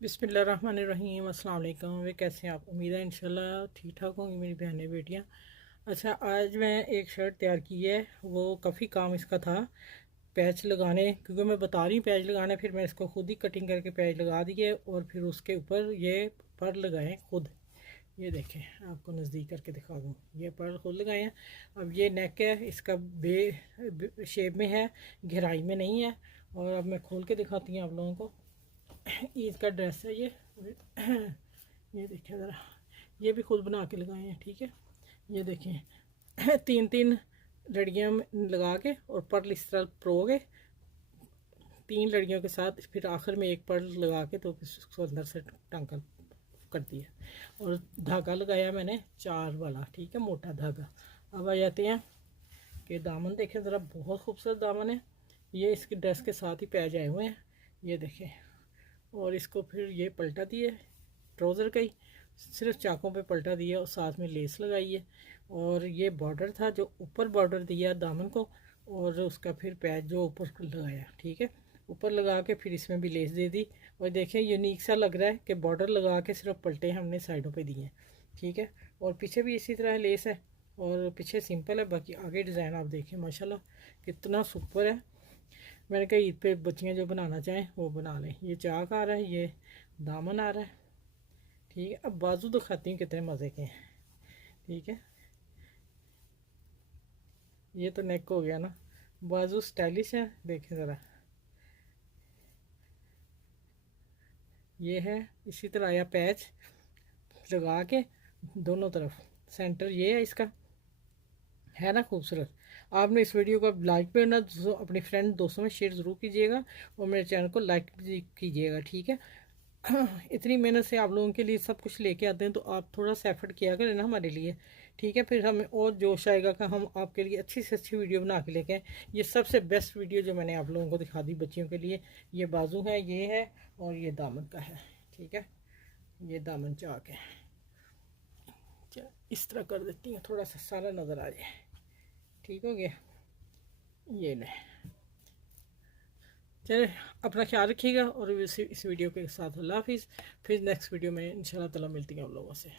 बिस्मिल्लाहिर्रहमानिर्रहीम। अस्सलाम वालेकुम। वे कैसे हैं आप? उम्मीद है इंशाल्लाह ठीक ठाक होंगी मेरी बहनें बेटियां। अच्छा, आज मैं एक शर्ट तैयार की है। वो काफ़ी काम इसका था पैच लगाने, क्योंकि मैं बता रही हूँ पैच लगाना। फिर मैं इसको खुद ही कटिंग करके पैच लगा दिए और फिर उसके ऊपर ये पर्ल लगाए खुद। ये देखें, आपको नज़दीक करके दिखा दूँ। ये पर्ल खुद लगाए हैं। अब ये नेक है इसका शेप में है, गहराई में नहीं है। और अब मैं खोल के दिखाती हूँ आप लोगों को। ईद का ड्रेस है ये। ये देखिए ज़रा, ये भी खुद बना के लगाए हैं। ठीक है, ये देखें, तीन तीन लड़ियाँ लगा के और पर्ल इस तरह प्रो के, तीन लड़ियों के साथ फिर आखिर में एक पर्ल लगा के तो उसको अंदर से टांका कर दिया। और धागा लगाया मैंने 4 वाला, ठीक है, मोटा धागा। अब आ जाते हैं कि दामन देखें ज़रा, बहुत खूबसूरत दामन है। ये इसके ड्रेस के साथ ही पैच आए हुए हैं, ये देखें। और इसको फिर ये पलटा दिए, ट्राउज़र का ही सिर्फ चाकों पे पलटा दिया और साथ में लेस लगाई है। और ये बॉर्डर था जो ऊपर बॉर्डर दिया दामन को, और उसका फिर पैच जो ऊपर लगाया, ठीक है, ऊपर लगा के फिर इसमें भी लेस दे दी। और देखें यूनिक सा लग रहा है कि बॉर्डर लगा के सिर्फ पलटे हमने साइडों पे दिए हैं, ठीक है। और पीछे भी इसी तरह लेस है और पीछे सिंपल है। बाकी आगे डिज़ाइन आप देखें, माशाल्लाह कितना सुपर है। मैंने कहा ईद पे बच्चियाँ जो बनाना चाहें वो बना लें। ये चाक आ रहा है, ये दामन आ रहा है, ठीक है। अब बाजू दिखाती हूँ कितने मज़े के हैं, ठीक है। ये तो नेक हो गया ना, बाजू स्टाइलिश है, देखें ज़रा। ये है, इसी तरह आया पैच लगा के दोनों तरफ। सेंटर ये है इसका, है ना खूबसूरत। आपने इस वीडियो को लाइक भी करना, अपने फ्रेंड दोस्तों में शेयर ज़रूर कीजिएगा और मेरे चैनल को लाइक भी कीजिएगा, ठीक है। इतनी मेहनत से आप लोगों के लिए सब कुछ लेके आते हैं तो आप थोड़ा सा एफर्ट किया करें ना हमारे लिए, ठीक है। फिर हमें और जोश आएगा कि हम आपके लिए अच्छी से अच्छी वीडियो बना के लेके आए। ये सबसे बेस्ट वीडियो जो मैंने आप लोगों को दिखा दी बच्चियों के लिए। ये बाजू है, ये है, और ये दामन का है, ठीक है। ये दामन चाक है। इस तरह कर देती हूँ, थोड़ा सा सारा नज़र आ जाए, ठीक हो गया। ये ले, चले, अपना ख्याल रखिएगा और इस वीडियो के साथ अल्लाह हाफिज़। फिर नेक्स्ट वीडियो में इंशाल्लाह ताला मिलती हैं आप लोगों से।